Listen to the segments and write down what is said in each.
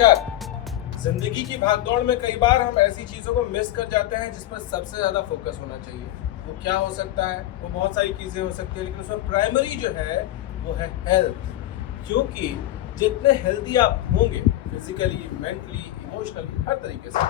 नमस्कार। जिंदगी की भागदौड़ में कई बार हम ऐसी चीज़ों को मिस कर जाते हैं जिस पर सबसे ज़्यादा फोकस होना चाहिए। वो क्या हो सकता है? वो बहुत सारी चीज़ें हो सकती है, लेकिन उसमें प्राइमरी जो है वो है हेल्थ। क्योंकि जितने हेल्दी आप होंगे फिजिकली, मेंटली, इमोशनली, हर तरीके से,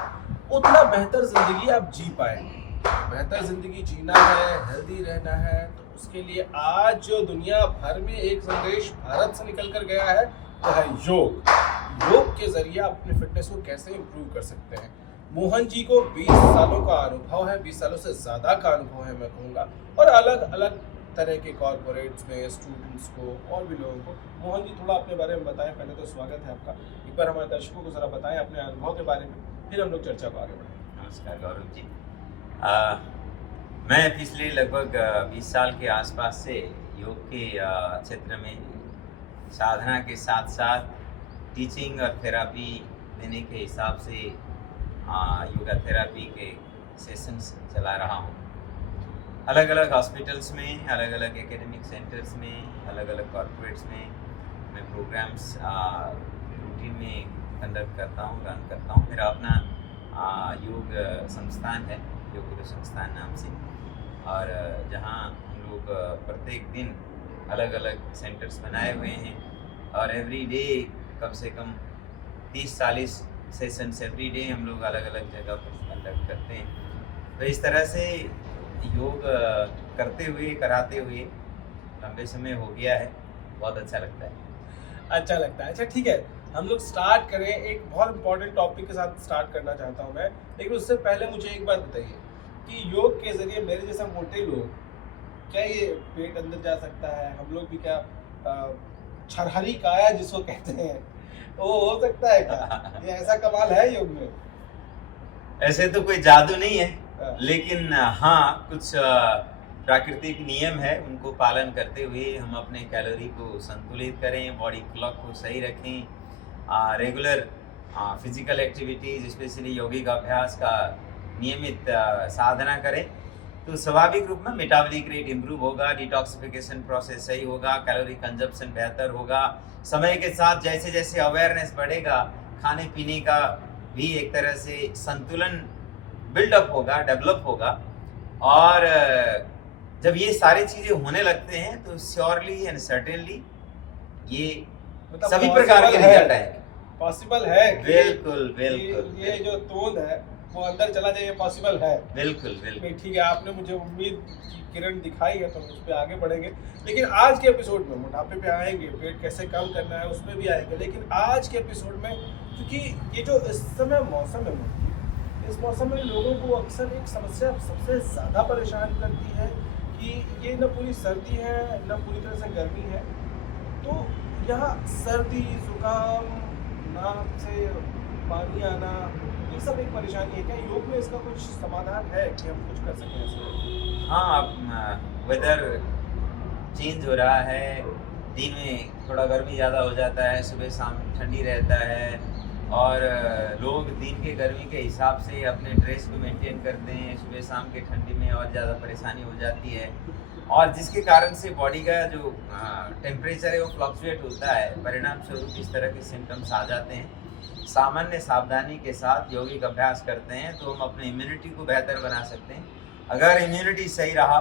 उतना बेहतर ज़िंदगी आप जी पाएंगे। बेहतर ज़िंदगी जीना है, हेल्दी रहना है, तो उसके लिए आज जो दुनिया भर में एक संदेश भारत से निकल कर गया है वो है योग। योग के जरिए आप अपने फिटनेस को कैसे इंप्रूव कर सकते हैं। मोहन जी को 20 सालों का अनुभव है, 20 सालों से ज़्यादा का अनुभव है मैं कहूँगा, और अलग अलग तरह के कॉर्पोरेट्स में स्टूडेंट्स को और भी लोगों को। मोहन जी, थोड़ा अपने बारे में बताएं। पहले तो स्वागत है आपका। एक बार हमारे दर्शकों को ज़रा बताएं अपने अनुभव के बारे में, फिर हम लोग चर्चा को आगे बढ़ाएं। नमस्कार गौरव जी। मैं पिछले लगभग 20 साल के आसपास से योग के क्षेत्र में साधना के साथ साथ टीचिंग और थेरापी देने के हिसाब से योगा थेरापी के सेशंस चला रहा हूँ। अलग अलग हॉस्पिटल्स में, अलग अलग एकेडमिक सेंटर्स में, अलग अलग कॉर्पोरेट्स में मैं प्रोग्राम्स रूटीन में कंडक्ट करता हूँ, रन करता हूँ। मेरा अपना योग संस्थान है, योग गुरु संस्थान नाम से, और जहाँ हम लोग प्रत्येक दिन अलग अलग सेंटर्स बनाए हुए हैं और एवरी डे कम से कम 30-40 सेशंस एवरी डे हम लोग अलग अलग जगह पर कंडक्ट करते हैं। तो इस तरह से योग करते हुए, कराते हुए लंबे समय हो गया है। बहुत अच्छा लगता है। अच्छा लगता है। अच्छा, ठीक है, हम लोग स्टार्ट करें। एक बहुत इंपॉर्टेंट टॉपिक के साथ स्टार्ट करना चाहता हूँ मैं, लेकिन उससे पहले मुझे एक बात बताइए कि योग के जरिए मेरे जैसा मोटे लोग, क्या ये पेट अंदर जा सकता है? हम लोग भी क्या छरहरी काया जिसको कहते हैं, वो हो सकता है क्या? ये ऐसा कमाल है योग में? ऐसे तो कोई जादू नहीं है, हाँ। लेकिन हाँ, कुछ प्राकृतिक नियम है, उनको पालन करते हुए हम अपने कैलोरी को संतुलित करें, बॉडी क्लॉक को सही रखें, रेगुलर फिजिकल एक्टिविटीज, स्पेशली यौगिक अभ्यास का नियमित साधना करें, तो स्वाभाविक रूप में मेटाबॉलिक रेट इंप्रूव होगा, डिटॉक्सिफिकेशन प्रोसेस सही होगा, कैलोरी कंजप्शन बेहतर होगा। समय के साथ जैसे जैसे अवेयरनेस बढ़ेगा, खाने पीने का भी एक तरह से संतुलन बिल्डअप होगा, डेवलप होगा, और जब ये सारी चीजें होने लगते हैं तो श्योरली एंड सर्टेनली ये मतलब सभी प्रकार के रिजल्ट आएंगे। पॉसिबल है कि बिल्कुल बिल्कुल ये जो तोंद है वो अंदर चला जाए, ये पॉसिबल है। बिल्कुल बिल्कुल। ठीक है, आपने मुझे उम्मीद की किरण दिखाई है, तो हम उस पर आगे बढ़ेंगे। लेकिन आज के एपिसोड में मोटापे पे आएंगे, पेट कैसे कम करना है उसमें भी आएंगे, लेकिन आज के एपिसोड में, क्योंकि ये जो इस समय मौसम है, इस मौसम में लोगों को अक्सर एक समस्या सबसे ज़्यादा परेशान करती है कि ये न पूरी सर्दी है न पूरी तरह से गर्मी है। तो यहाँ सर्दी, जुकाम, नाक से पानी आना, ये सब एक परेशानी है। क्या योग में इसका कुछ समाधान है कि हम कुछ कर सकें इसमें? हाँ, अब वेदर चेंज हो रहा है, दिन में थोड़ा गर्मी ज़्यादा हो जाता है, सुबह शाम ठंडी रहता है, और लोग दिन के गर्मी के हिसाब से अपने ड्रेस को मेंटेन करते हैं, सुबह शाम के ठंडी में और ज़्यादा परेशानी हो जाती है, और जिसके कारण से बॉडी का जो टेम्परेचर है वो फ्लक्चुएट होता है। परिणाम स्वरूप इस तरह के सिम्टम्स आ जाते हैं। सामान्य सावधानी के साथ यौगिक अभ्यास करते हैं तो हम अपने इम्यूनिटी को बेहतर बना सकते हैं। अगर इम्यूनिटी सही रहा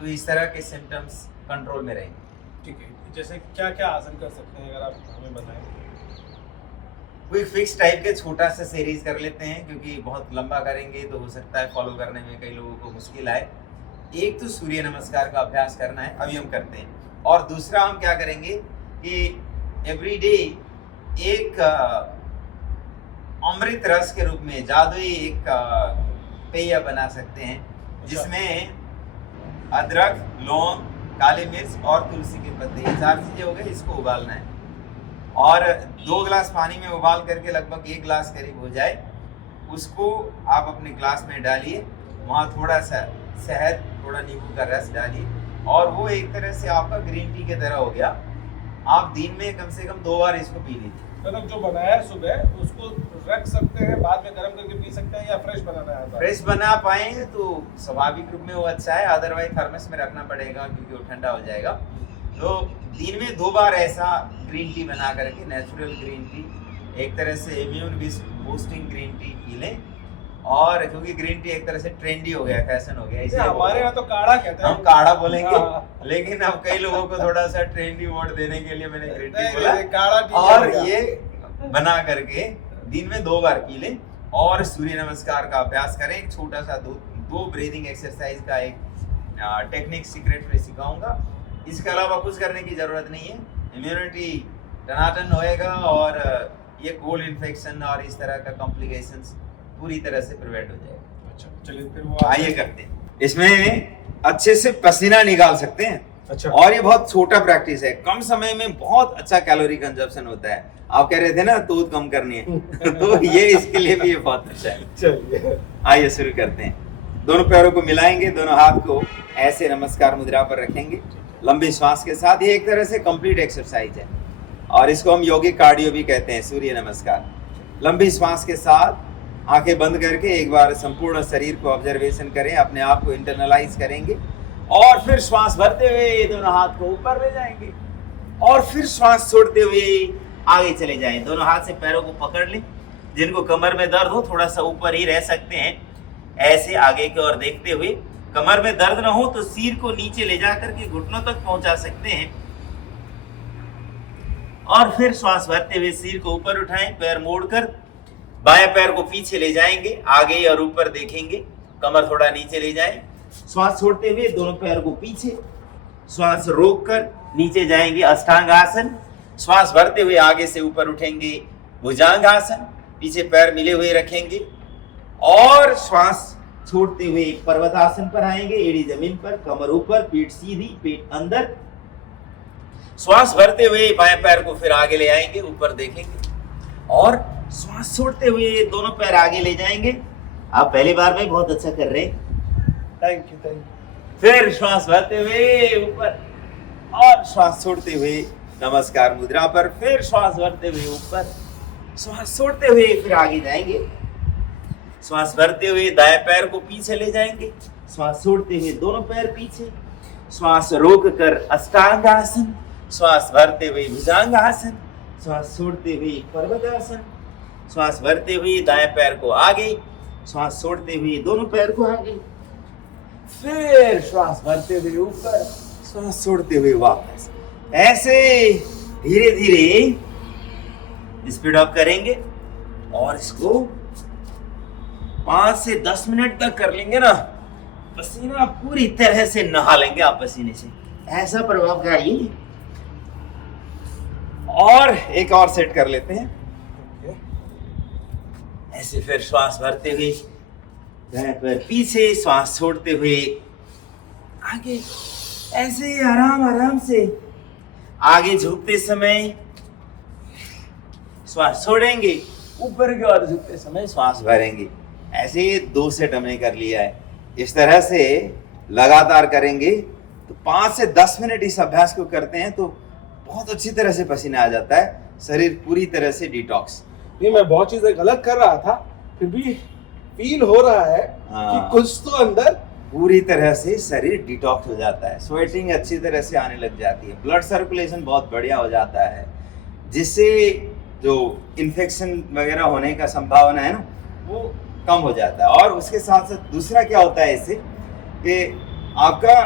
तो इस तरह के सिम्टम्स कंट्रोल में रहेंगे। ठीक है, जैसे क्या क्या आसन कर सकते हैं, अगर आप हमें बताएं। कोई फिक्स टाइप के छोटा सा सीरीज कर लेते हैं, क्योंकि बहुत लंबा करेंगे तो हो सकता है फॉलो करने में कई लोगों को मुश्किल आए। एक तो सूर्य नमस्कार का अभ्यास करना है, अभी हम करते हैं, और दूसरा हम क्या करेंगे कि एवरीडे एक अमृत रस के रूप में जादुई एक पेय बना सकते हैं, जिसमें अदरक, लौंग, काली मिर्च और तुलसी के पत्ते, ये 4 चीजें हो गई। इसको उबालना है और 2 गिलास पानी में उबाल करके लगभग 1 गिलास करीब हो जाए, उसको आप अपने ग्लास में डालिए, वहाँ थोड़ा सा शहद, थोड़ा नींबू का रस डालिए, और वो एक तरह से आपका ग्रीन टी के तरह हो गया। आप दिन में कम से कम 2 बार इसको पी लीजिए। मतलब जो बनाया है सुबह उसको रख सकते हैं, बाद में गर्म करके पी सकते हैं, या फ्रेश बनाना है? फ्रेश बना पाएंगे तो स्वाभाविक रूप में वो अच्छा है, अदरवाइज थर्मस में रखना पड़ेगा क्योंकि वो ठंडा हो जाएगा। तो दिन में 2 बार ऐसा ग्रीन टी बना करके, नेचुरल ग्रीन टी एक तरह से immune boosting green tea P लें। और क्योंकि ग्रीन टी एक तरह से ट्रेंडी हो गया, फैशन हो गया, इसलिए हमारे यहाँ तो काढ़ा कहते हैं, हम काढ़ा बोलेंगे। हाँ। लेकिन अब कई लोगों को थोड़ा सा ट्रेंडी वर्ड देने के लिए मैंने ग्रीन टी नहीं, बोला। नहीं, काढ़ा ठीक और लगेगा। ये बना करके दिन में 2 बार पी लें और सूर्य नमस्कार का अभ्यास करें। एक छोटा सा दो ब्रीदिंग एक्सरसाइज का एक टेक्निक सीक्रेट में सिखाऊंगा। इसके अलावा कुछ करने की जरूरत नहीं है। इम्यूनिटी टनाटन होएगा और ये कोल्ड इन्फेक्शन और इस तरह का कॉम्प्लिकेशंस पूरी तरह से प्रिवेंट हो जाएगा। अच्छा, चलिए फिर वो आइए करते हैं। इसमें अच्छे से पसीना निकाल सकते हैं। अच्छा, और ये बहुत छोटा प्रैक्टिस है, कम समय में बहुत अच्छा कैलोरी कंजप्शन होता है। आप कह रहे थे ना दूध कम करनी है तो ये इसके लिए भी ये बहुत अच्छा है। चलिए आइए शुरू करते हैं। दोनों पैरों को मिलाएंगे, दोनों हाथ को ऐसे नमस्कार मुद्रा पर रखेंगे लंबी श्वास के साथ। ये एक तरह से कंप्लीट एक्सरसाइज है और इसको हम योगिक कार्डियो भी कहते हैं, सूर्य नमस्कार। लंबी श्वास के साथ आंखें बंद करके एक बार संपूर्ण शरीर को ऑब्जर्वेशन करें, अपने आप को इंटरनलाइज करेंगे और फिर श्वास भरते हुए दोनों हाथ को ऊपर ले जाएंगे और फिर श्वास छोड़ते हुए आगे चले जाएं। दोनों हाथ से पैरों को पकड़ लें। जिनको कमर में दर्द हो थोड़ा सा ऊपर ही रह सकते हैं, ऐसे आगे की ओर देखते हुए। कमर में दर्द ना हो तो सिर को नीचे ले जाकर के घुटनों तक पहुंचा सकते हैं और फिर श्वास भरते हुए सिर को ऊपर उठाएं, पैर मोड़कर बाएं पैर को पीछे ले जाएंगे, आगे और ऊपर देखेंगे, कमर थोड़ा नीचे ले जाएं। श्वास छोड़ते हुए दोनों पैर को पीछे, श्वास रोककर नीचे जाएंगे अष्टांग आसन। श्वास भरते हुए आगे से ऊपर उठेंगे भुजंग आसन, पीछे पैर मिले हुए रखेंगे और श्वास छोड़ते हुए पर्वतासन पर आएंगे, एड़ी जमीन पर, कमर ऊपर, पीठ सीधी, पेट अंदर। श्वास भरते हुए बाएं पैर को फिर आगे ले आएंगे, ऊपर देखेंगे और श्वास छोड़ते हुए दोनों पैर आगे ले जाएंगे। आप पहली बार में बहुत अच्छा कर रहे हैं, थैंक यू। फिर श्वास भरते हुए ऊपर और श्वास छोड़ते हुए नमस्कार मुद्रा पर, फिर श्वास भरते हुए ऊपर, श्वास छोड़ते हुए फिर आगे जाएंगे। श्वास भरते हुए दाएं पैर को पीछे ले जाएंगे, श्वास छोड़ते हुए दोनों पैर पीछे, श्वास रोक कर अष्टांग आसन, श्वास भरते हुए भुजंग आसन, श्वास छोड़ते हुए पर्वतासन, श्वास भरते हुए दाएं पैर को आगे, श्वास छोड़ते हुए दोनों पैर को आगे, फिर श्वास भरते हुए ऊपर, श्वास छोड़ते हुए वापस। ऐसे धीरे धीरे स्पीड अप करेंगे और इसको 5 से 10 मिनट तक कर लेंगे ना, पसीना पूरी तरह से नहा लेंगे आप पसीने से, ऐसा प्रभावकारी। और एक और सेट कर लेते हैं ऐसे, फिर श्वास भरते हुए दाएं पैर पीछे, श्वास छोड़ते हुए आगे, ऐसे आराम आराम से आगे झुकते समय श्वास छोड़ेंगे, ऊपर की ओर झुकते समय श्वास भरेंगे। ऐसे 2 सेट हमने कर लिया है। इस तरह से लगातार करेंगे तो 5 से 10 मिनट इस अभ्यास को करते हैं तो बहुत अच्छी तरह से पसीना आ जाता है, शरीर पूरी तरह से डिटॉक्स। नहीं, मैं बहुत चीजें गलत कर रहा था, फिर भी फील हो रहा है कि कुछ तो अंदर पूरी तरह से शरीर डिटॉक्स हो जाता है, स्वेटिंग अच्छी तरह से आने लग जाती है, ब्लड सर्कुलेशन बहुत बढ़िया हो जाता है, जिससे जो इन्फेक्शन वगैरह होने का संभावना है ना वो कम हो जाता है। और उसके साथ साथ दूसरा क्या होता है इससे कि आपका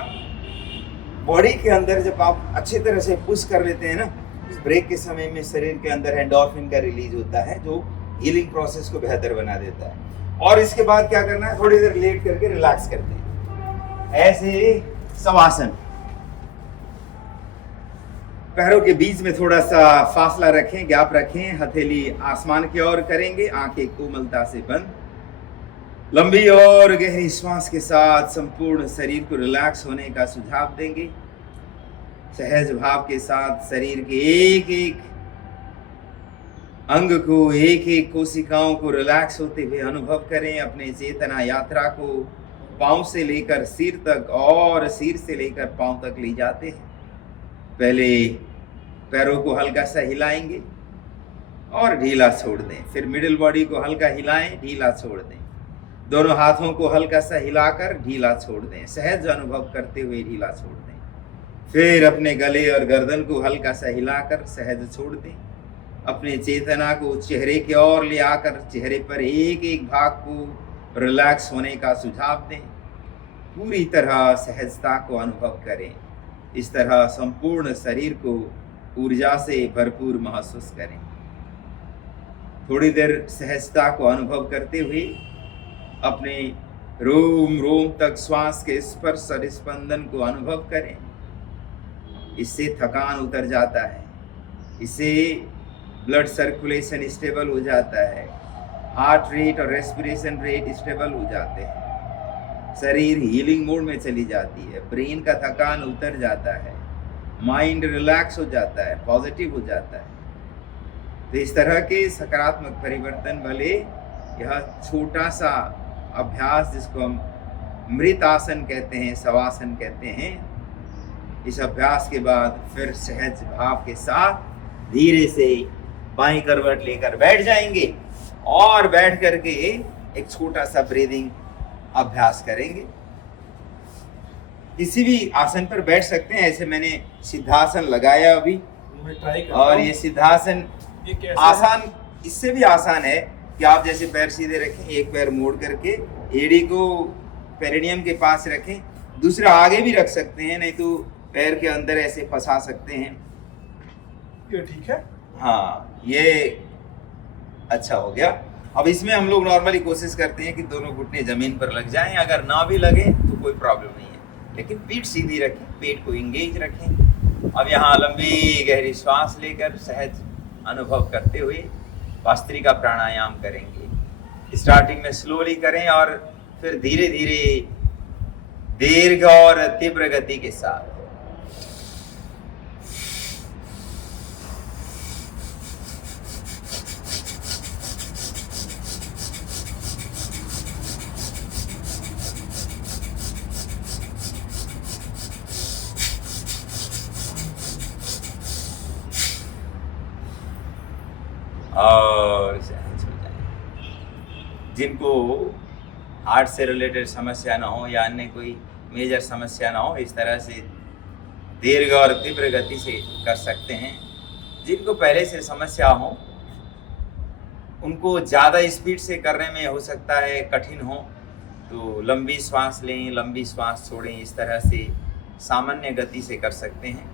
बॉडी के अंदर जब आप अच्छी तरह से पुश कर लेते हैं ना, इस ब्रेक के समय में शरीर के अंदर एंडोर्फिन का रिलीज होता है जो हीलिंग प्रोसेस को बेहतर बना देता है। और इसके बाद क्या करना है, थोड़ी देर लेट करके रिलैक्स करते हैं, ऐसे शवासन। पैरों के बीच में थोड़ा सा फासला रखें, गैप रखें, हथेली आसमान की ओर करेंगे, आंखें कोमलता से बंद। लंबी और गहरी श्वास के साथ संपूर्ण शरीर को रिलैक्स होने का सुझाव देंगे। सहज भाव के साथ शरीर के एक एक अंग को, एक एक कोशिकाओं को रिलैक्स होते हुए अनुभव करें। अपने चेतना यात्रा को पांव से लेकर सिर तक और सिर से लेकर पांव तक ले जाते हैं। पहले पैरों को हल्का सा हिलाएंगे और ढीला छोड़ दें, फिर मिडिल बॉडी को हल्का हिलाएं, ढीला छोड़ दें, दोनों हाथों को हल्का सा हिलाकर ढीला छोड़ दें, सहज अनुभव करते हुए ढीला छोड़ दें। फिर अपने गले और गर्दन को हल्का सा हिलाकर सहज छोड़ दें, अपने चेतना को चेहरे की ओर ले आकर चेहरे पर एक एक भाग को रिलैक्स होने का सुझाव दें। पूरी तरह सहजता को अनुभव करें। इस तरह संपूर्ण शरीर को ऊर्जा से भरपूर महसूस करें। थोड़ी देर सहजता को अनुभव करते हुए अपने रोम रोम तक श्वास के स्पर्श और स्पंदन को अनुभव करें। इससे थकान उतर जाता है, इससे ब्लड सर्कुलेशन स्टेबल हो जाता है, हार्ट रेट और रेस्पिरेशन रेट स्टेबल हो जाते हैं, शरीर हीलिंग मोड में चली जाती है, ब्रेन का थकान उतर जाता है, माइंड रिलैक्स हो जाता है, पॉजिटिव हो जाता है। तो इस तरह के सकारात्मक परिवर्तन वाले यह छोटा सा अभ्यास जिसको हम मृत आसन कहते हैं, शवासन कहते हैं, इस अभ्यास के बाद फिर सहज भाव के साथ धीरे से बाईं करवट लेकर बैठ जाएंगे और बैठ करके एक छोटा सा ब्रीदिंग अभ्यास करेंगे। किसी भी आसन पर बैठ सकते हैं। ऐसे मैंने सिद्धासन लगाया अभी, और ये सिद्धासन आसान, इससे भी आसान है कि आप जैसे पैर सीधे रखें, एक पैर मोड़ करके एड़ी को पेरिनियम के पास रखें, दूसरा आगे भी रख सकते हैं, नहीं तो पैर के अंदर ऐसे फंसा सकते हैं। ये ठीक है? हाँ, ये अच्छा हो गया। अब इसमें हम लोग नॉर्मली कोशिश करते हैं कि दोनों घुटने जमीन पर लग जाएं। अगर ना भी लगे तो कोई प्रॉब्लम नहीं है, लेकिन पीठ सीधी रखें, पेट को इंगेज रखें। अब यहाँ लंबी गहरी श्वास लेकर सहज अनुभव करते हुए भस्त्रिका प्राणायाम करेंगे। स्टार्टिंग में स्लोली करें और फिर धीरे धीरे दीर्घ और तीव्र गति के साथ। और सहज हो जाए। जिनको हार्ट से रिलेटेड समस्या ना हो या अन्य कोई मेजर समस्या ना हो, इस तरह से दीर्घ और तीव्र गति से कर सकते हैं। जिनको पहले से समस्या हो, उनको ज़्यादा स्पीड से करने में हो सकता है कठिन हो, तो लंबी श्वास लें, लंबी श्वास छोड़ें, इस तरह से सामान्य गति से कर सकते हैं।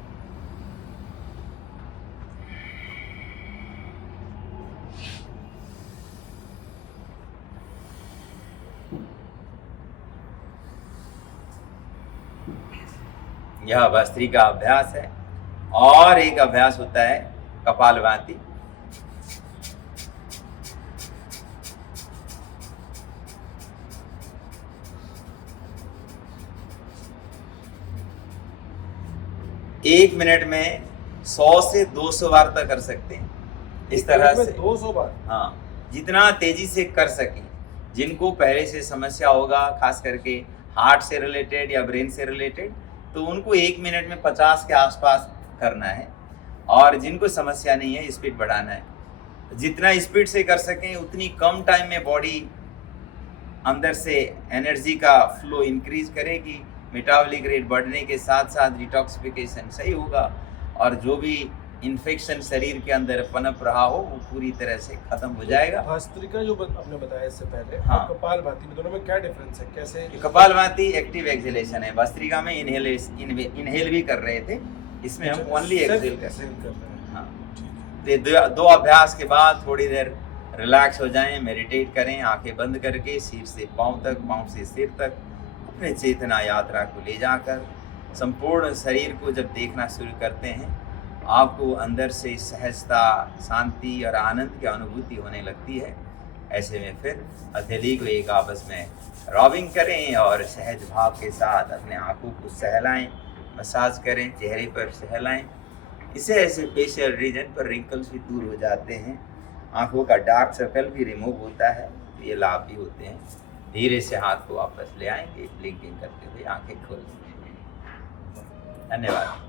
यह भस्त्रिका अभ्यास है। और एक अभ्यास होता है कपालभाति। एक मिनट में 100 से 200 बार तक कर सकते हैं। इस तरह से 200 बार? हाँ, जितना तेजी से कर सकें। जिनको पहले से समस्या होगा, खास करके हार्ट से रिलेटेड या ब्रेन से रिलेटेड, तो उनको 1 मिनट में 50 के आसपास करना है। और जिनको समस्या नहीं है, स्पीड बढ़ाना है। जितना स्पीड से कर सकें उतनी कम टाइम में बॉडी अंदर से एनर्जी का फ्लो इंक्रीज करेगी, मेटाबॉलिक रेट बढ़ने के साथ साथ डिटॉक्सिफिकेशन सही होगा, और जो भी इन्फेक्शन शरीर के अंदर पनप रहा हो वो पूरी तरह से खत्म हो जाएगा। भस्त्रिका जो आपने बताया इससे पहले, हाँ, कपालभाति में दोनों में क्या डिफरेंस है? कैसे? कपालभाति एक्टिव एक्सहेलेशन है। भस्त्रिका में इनहेल भी कर रहे थे, इसमें हम ओनली एक्सहेल कर रहे हैं। हाँ, दो अभ्यास के बाद थोड़ी देर रिलैक्स हो जाएं, मेडिटेट करें, आंखें बंद करके सिर से पांव तक, पांव से सिर तक अपने चेतना यात्रा को ले जाकर संपूर्ण शरीर को जब देखना शुरू करते हैं, आपको अंदर से सहजता, शांति और आनंद की अनुभूति होने लगती है। ऐसे में फिर हथेली को एक आपस में रॉबिंग करें और सहज भाव के साथ अपने आंखों को सहलाएं, मसाज करें, चेहरे पर सहलाएं। इससे ऐसे फेशियल रीजन पर रिंकल्स भी दूर हो जाते हैं, आंखों का डार्क सर्कल भी रिमूव होता है, ये लाभ भी होते हैं। धीरे से हाथ को वापस ले आएंगे, ब्लिंकिंग करते हुए आंखें खोल देंगे। धन्यवाद।